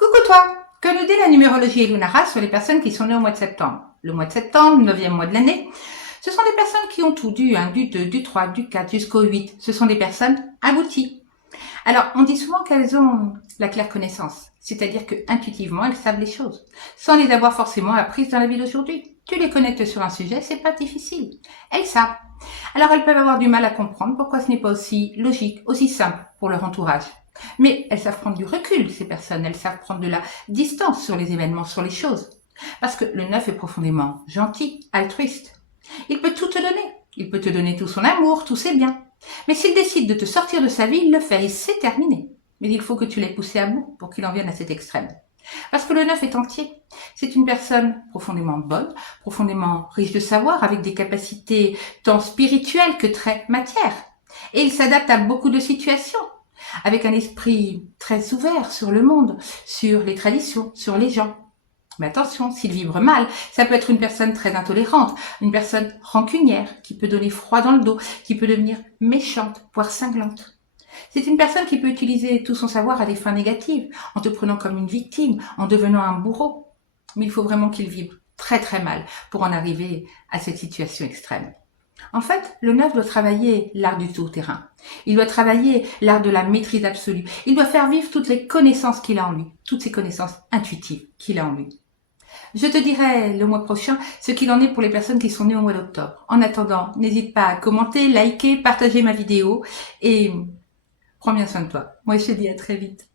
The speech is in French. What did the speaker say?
Coucou toi! Que nous dit la numérologie et Lunara sur les personnes qui sont nées au mois de septembre? Le mois de septembre, 9e mois de l'année, ce sont des personnes qui ont tout, du 1, du 2, du 3, du 4 jusqu'au 8. Ce sont des personnes abouties. Alors, on dit souvent qu'elles ont la claire connaissance, c'est-à-dire que intuitivement, elles savent les choses, sans les avoir forcément apprises dans la vie d'aujourd'hui. Tu les connectes sur un sujet, c'est pas difficile. Elles savent. Alors, elles peuvent avoir du mal à comprendre pourquoi ce n'est pas aussi logique, aussi simple pour leur entourage. Mais elles savent prendre du recul, ces personnes. Elles savent prendre de la distance sur les événements, sur les choses. Parce que le 9 est profondément gentil, altruiste. Il peut tout te donner. Il peut te donner tout son amour, tous ses biens. Mais s'il décide de te sortir de sa vie, il le fait et c'est terminé. Mais il faut que tu l'aies poussé à bout pour qu'il en vienne à cet extrême. Parce que le 9 est entier. C'est une personne profondément bonne, profondément riche de savoir, avec des capacités tant spirituelles que très matières. Et il s'adapte à beaucoup de situations, avec un esprit très ouvert sur le monde, sur les traditions, sur les gens. Mais attention, s'il vibre mal, ça peut être une personne très intolérante, une personne rancunière, qui peut donner froid dans le dos, qui peut devenir méchante, voire cinglante. C'est une personne qui peut utiliser tout son savoir à des fins négatives, en te prenant comme une victime, en devenant un bourreau. Mais il faut vraiment qu'il vibre très très mal pour en arriver à cette situation extrême. En fait, le 9 doit travailler l'art du tout-terrain. Il doit travailler l'art de la maîtrise absolue. Il doit faire vivre toutes les connaissances qu'il a en lui, toutes ces connaissances intuitives qu'il a en lui. Je te dirai le mois prochain ce qu'il en est pour les personnes qui sont nées au mois d'octobre. En attendant, n'hésite pas à commenter, liker, partager ma vidéo et prends bien soin de toi. Moi, je te dis à très vite.